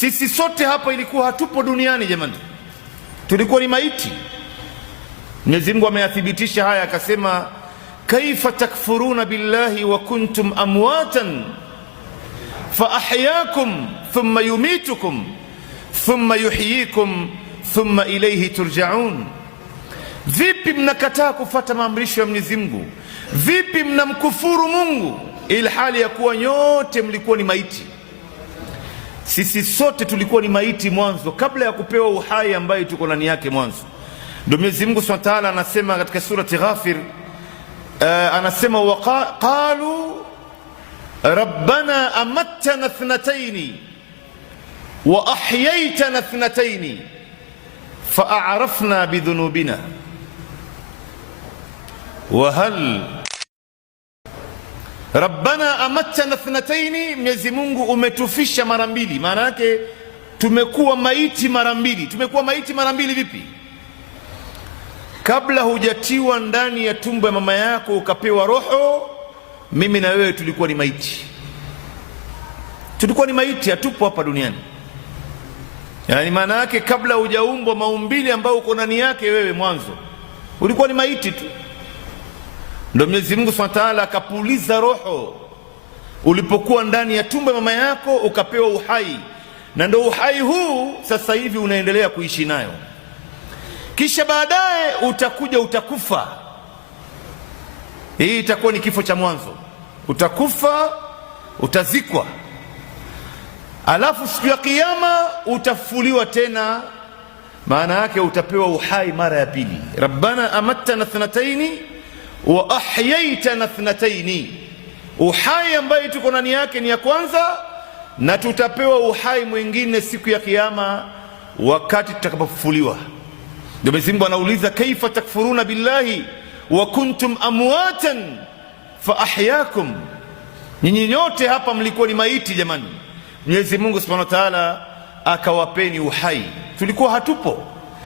Sisi sote hapa ilikuwa hatupo duniani jamani, tulikuwa ni maiti. Mwenyezi Mungu ameyathibitisha haya akasema, kaifa takfuruna billahi wa kuntum amwatan fa ahyakum thumma yumitukum thumma yuhyikum thumma ilayhi turjaun. Vipi mnakataa kufata maamrisho ya Mwenyezi Mungu? Vipi mnamkufuru Mungu ilhali ya kuwa nyote mlikuwa ni maiti? Sisi sote tulikuwa ni maiti mwanzo, kabla ya kupewa uhai ambaye tuko ndani yake mwanzo. Ndio Mwenyezi Mungu Subhanahu wa Ta'ala anasema katika surati Ghafir, anasema waqalu rabbana amattana ithnatayn wa ahyaytana ithnatayn fa'arafna bidhunubina wa hal rabbana amattana ithnatayn, Mwenyezi Mungu umetufisha mara mbili. Maana yake tumekuwa maiti mara mbili. Tumekuwa maiti mara mbili vipi? Kabla hujatiwa ndani ya tumbo ya mama yako ukapewa roho, mimi na wewe tulikuwa ni maiti. Tulikuwa ni maiti, hatupo hapa duniani. Yani maana yake kabla hujaumbwa maumbile ambayo uko ndani yake wewe mwanzo, ulikuwa ni maiti tu. Ndio Mwenyezi Mungu Subhanahu wa Ta'ala akapuliza roho ulipokuwa ndani ya tumbo ya mama yako ukapewa uhai, na ndio uhai huu sasa hivi unaendelea kuishi nayo. Kisha baadaye utakuja utakufa. Hii itakuwa ni kifo cha mwanzo. Utakufa, utazikwa, alafu siku ya Kiyama utafufuliwa tena. Maana yake utapewa uhai mara ya pili. Rabbana amattana ithnatayn wa ahyaytana ithnatayn. Uhai ambaye tuko ndani yake ni ya kwanza, na tutapewa uhai mwingine siku ya Kiyama wakati tutakapofufuliwa. Ndio Mwenyezi Mungu anauliza, kaifa takfuruna billahi wa kuntum amwatan fa ahyakum. Nyinyi nyote hapa mlikuwa ni maiti jamani, Mwenyezi Mungu Subhanahu wa Ta'ala akawapeni uhai. Tulikuwa hatupo.